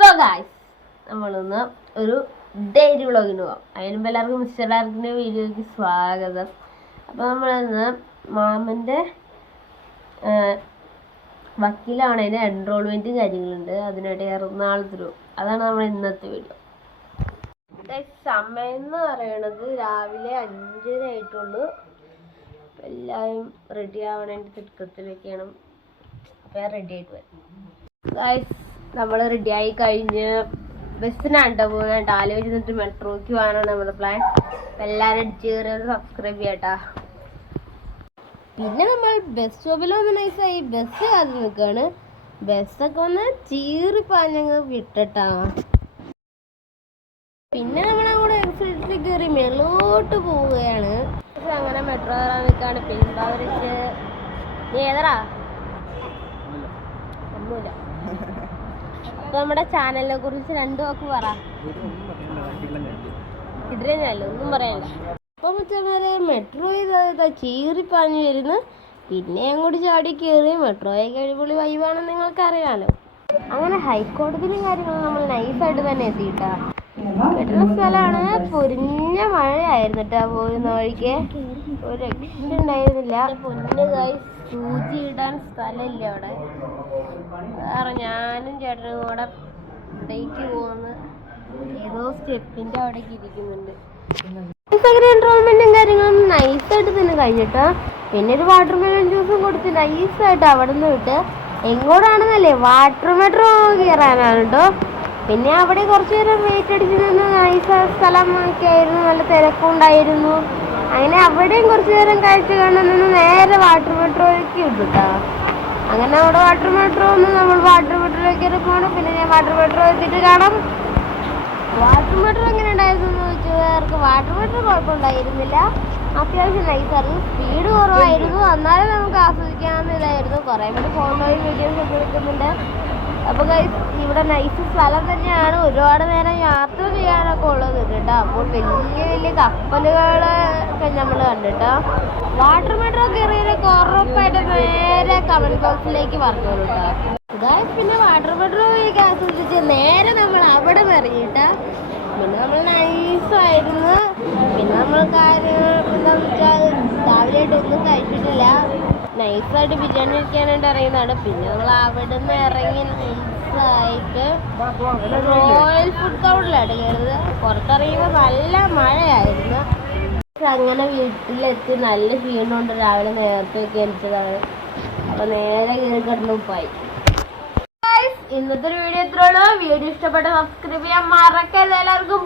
So guys നമ്മളൊന്ന് ഒരു daily വ്ളോഗിന് പോകാം അതിന് എല്ലാവർക്കും മിസ്റ്റർ ഡാർക്കിന്റെ വീഡിയോയ്ക്ക് സ്വാഗതം. അപ്പോൾ നമ്മളിന്ന് മാമന്റെ വക്കീലാണ് അതിന്റെ എൻറോൾമെന്റും കാര്യങ്ങളുണ്ട്. അതിനായിട്ട് എറണാകുളത്ത് വരും അതാണ് നമ്മൾ ഇന്നത്തെ വീഡിയോ സമയം എന്ന് പറയണത് രാവിലെ അഞ്ചര ആയിട്ടുള്ളൂ. എല്ലാവരും റെഡി ആവണേന്റെ തിടുക്കത്തിലൊക്കെയാണ്. അപ്പോൾ റെഡി ആയിട്ട് വരും. ഗൈസ് നമ്മൾ റെഡി ആയി കഴിഞ്ഞ് ബസ്സിനാണ്ടോ കേട്ടോ പോകുന്നത് ആലോചിച്ച് നിന്നിട്ട് മെട്രോയ്ക്ക് പോകാനാണ് നമ്മുടെ പ്ലാൻ അപ്പം എല്ലാവരും അടിച്ച് കയറി സബ്സ്ക്രൈബ് ചെയ്യട്ടാ. പിന്നെ നമ്മൾ ബസ് സ്റ്റോപ്പിൽ വന്ന് നൈസായി ബസ് കാത്തു നിൽക്കുകയാണ് ബസ്സൊക്കെ വന്ന് ചീറി പാഞ്ഞങ്ങ് വിട്ടിട്ടാ. പിന്നെ നമ്മൾ അങ്ങോട്ട് എക്സിറ്റിൽ കയറി മേലോട്ട് പോവുകയാണ്. പക്ഷെ അങ്ങനെ മെട്രോ കയറാൻ നിൽക്കുകയാണ് നീ ഏതടാ? ഒന്നുമില്ല. നമ്മുടെ ചാനലിനെ കുറിച്ച് രണ്ടു വാക്ക് പറ. ഇതിലല്ല ഒന്നും പറയണ്ട. അപ്പൊ മറ്റേ മെട്രോ ഇതാ ചീറിപ്പാഞ്ഞു വരുന്നു. പിന്നെ അങ്ങോട്ട് ചാടി കയറി മെട്രോയൊക്കെ അടിപൊളി വൈവാണെന്ന് നിങ്ങൾക്ക് അറിയാലോ അങ്ങനെ ഹൈക്കോടതിയിലും കാര്യങ്ങളും നമ്മൾ നൈസായിട്ട് തന്നെ എത്തിയിട്ടാ. കിട്ടുന്ന സ്ഥലമാണ് പൊരിഞ്ഞ മഴയായിരുന്നു കേട്ടോ പോരുന്ന വഴിക്ക്. ഒരു രക്ഷ ഉണ്ടായിരുന്നില്ല പൊന്നു കായ് സൂചി ഇടാൻ സ്ഥലമില്ല അവിടെ. വേറെ ഞാനും ചേട്ടനും കൂടെ ഡേറ്റ് പോകുന്ന. ഏതോ സ്റ്റെപ്പിന്റെ അവിടേക്ക് ഇരിക്കുന്നുണ്ട്. എൻറോൾമെന്റും കാര്യങ്ങളും നൈസായിട്ട് തന്നെ കഴിഞ്ഞിട്ടോ പിന്നെ ഒരു വാട്ടർ മെലൺ ജ്യൂസും കൊടുത്ത് നൈസായിട്ട് അവിടെ നിന്ന് വിട്ട് എങ്ങോട്ടാണെന്നല്ലേ വാട്ടർ മെട്രോ കയറാനാണ് കേട്ടോ പിന്നെ അവിടെ കുറച്ച് നേരം വെയിറ്റ് അടിച്ച് നിന്ന് നൈസ് സ്ഥലമൊക്കെ ആയിരുന്നു. നല്ല തിരക്കുണ്ടായിരുന്നു. അങ്ങനെ അവിടെയും കുറച്ചു നേരം കാഴ്ച കാണുന്ന നേരെ വാട്ടർ മെട്രോയിലേക്ക് വിട്ടു അങ്ങനെ അവിടെ വാട്ടർ മെട്രോ ഒന്ന് നമ്മൾ വാട്ടർ മെട്രോയിലേക്ക് കയറി പോകണം പിന്നെ ഞാൻ വാട്ടർ മെട്രോ എത്തിയിട്ട് കാണാം. വാട്ടർ മെട്രോ എങ്ങനെ ഉണ്ടായിരുന്നു എന്ന് ചോദിച്ചവർക്ക് വാട്ടർ മെട്രോ കുഴപ്പമുണ്ടായിരുന്നില്ല. അത്യാവശ്യം നൈസായിരുന്നു സ്പീഡ് കുറവായിരുന്നു. എന്നാലും നമുക്ക് ആസ്വദിക്കാവുന്ന ഇതായിരുന്നു കുറേ പേര് ഫോട്ടോയും വീഡിയോസ് ഒക്കെ എടുക്കുന്നുണ്ട്. guys, ഇവിടെ നൈസ് സ്ഥലം തന്നെയാണ്. ഒരുപാട് നേരം യാത്ര ചെയ്യാനൊക്കെ കേട്ടോ അപ്പോൾ വലിയ വലിയ കപ്പലുകളൊക്കെ നമ്മൾ കണ്ടിട്ടോ? വാട്ടർ മെട്രോ കയറിയൊക്കെ ഉറപ്പായിട്ട് നേരെ കമന്റ് ബോക്സിലേക്ക് പറഞ്ഞോളൂ കേട്ടോ പിന്നെ വാട്ടർ മെട്രോയൊക്കെ ആസ്വദിച്ച് നേരെ നമ്മൾ അവിടെ ഇറങ്ങിയിട്ടാ. പിന്നെ നമ്മൾ നൈസായിരുന്നു പിന്നെ നമ്മൾ കാര്യങ്ങൾ എന്താണെന്ന് വെച്ചാൽ രാവിലെ ഒന്നും കഴിച്ചിട്ടില്ല. നൈസായിട്ട് ബിരിയാണി കഴിക്കാനായിട്ട് ഇറങ്ങുന്നതാണ് പിന്നെ നമ്മൾ അവിടെ നിന്ന് ഇറങ്ങി നൈസായിട്ട് റോയൽ ഫുഡ് കയറിയത് പുറത്തിറങ്ങിയപ്പോൾ നല്ല മഴയായിരുന്നു. അങ്ങനെ വീട്ടിലെത്തി നല്ല ക്ഷീണമുണ്ട്. രാവിലെ നേരത്തെ ഒക്കെ അപ്പോൾ അപ്പൊ നേരെ കയറി കിടന്നു പോയി. ഇന്നത്തെ ഒരു വീഡിയോ ഇത്രയുള്ളൂ വീഡിയോ ഇഷ്ടപ്പെട്ട സബ്സ്ക്രൈബ് ചെയ്യാൻ മറക്കരുത്. എല്ലാവർക്കും